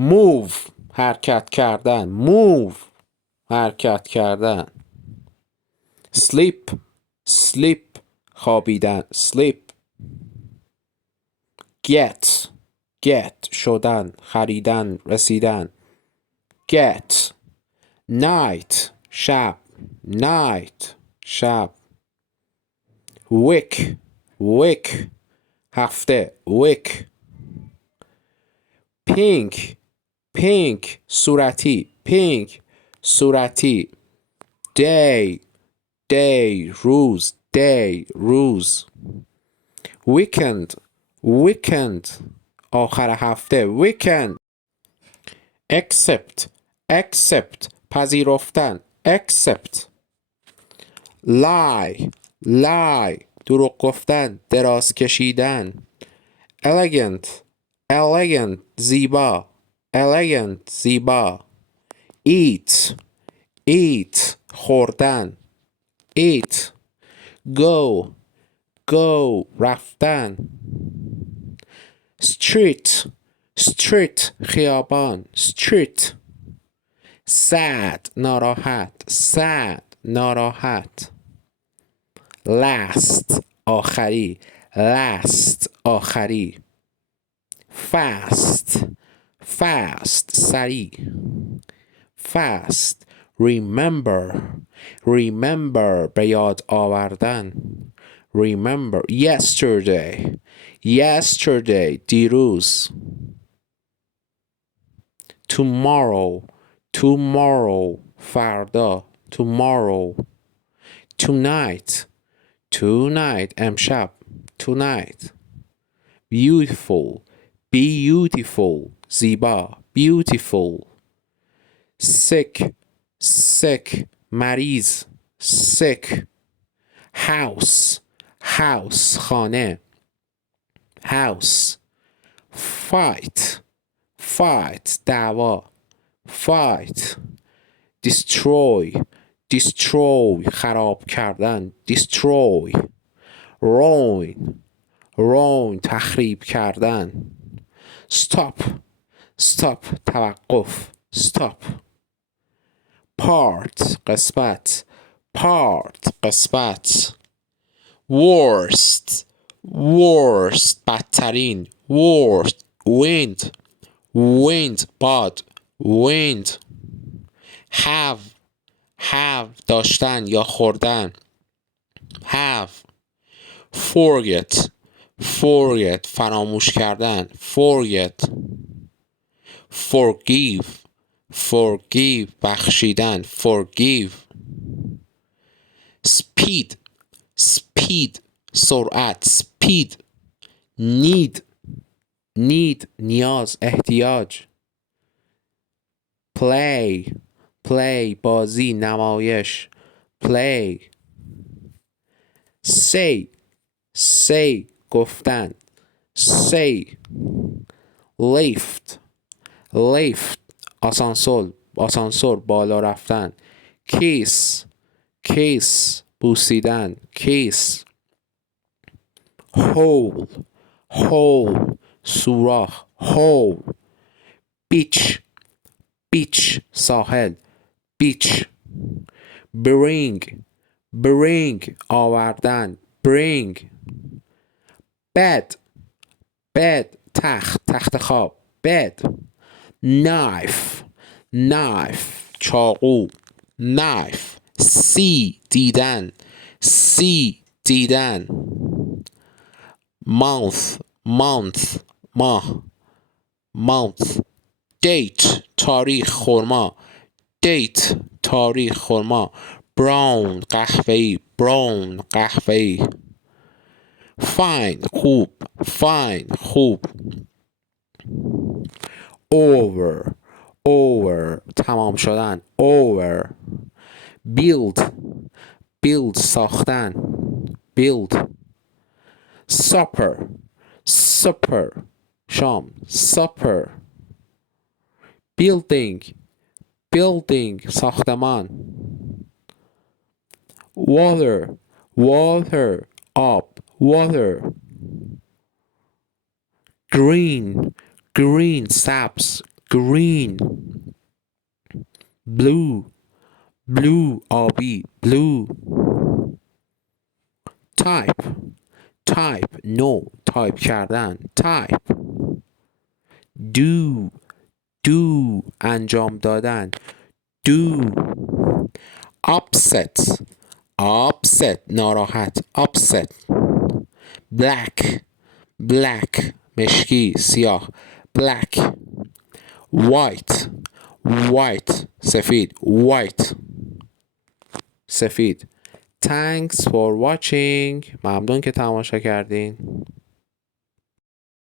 move حرکت کردن. move حرکت کردن. sleep sleep خوابیدن. sleep. get شدن، خریدن، رسیدن. get. night شب. night شب. week هفته. week. pink صورتی. pink صورتی. day روز. روز. weekend آخر هفته. weekend. accept پذیرفتن. accept. lie دروغ گفتن، دراز کشیدن. elegant زیبا. eat خوردن. eat. go رفتن. street خیابان. street. sad ناراحت. last آخری. fast سریع. fast. remember به یاد آوردن. remember. yesterday دیروز. tomorrow فردا. tomorrow. tonight امشب. tonight. beautiful زیبا. beautiful. sick مریض. sick. house خانه. house. fight دعوا. fight. destroy خراب کردن. destroy. ruin تخریب کردن. stop توقف. stop. part قسمت. worst بدترین. worst. wind باد. wind. have داشتن یا خوردن. have. forget فراموش کردن. forget. forgive بخشیدن. forgive. speed سرعت. speed. need نیاز، احتیاج. play بازی، نمایش. play. say گفتن. say. lift آسانسور بالا رفتن. kiss بوسیدن. kiss. hole سوراخ. hole. beach ساحل. beach. bring آوردن. bring. bed تخت خواب. bed. knife چاقو. knife. see دیدن. month ماه. month. date تاریخ خرما. brown قهوه‌ای. fine خوب. over تمام شدن. over. build ساختن. build. supper شام. supper. building ساختمان. water آب. water. green سبز. green blue blue آبی blue type نو تایپ کردن type do انجام دادن do upset ناراحت upset black مشکی سیاه black white سفید Thanks for watching. ممنون که تماشا کردین.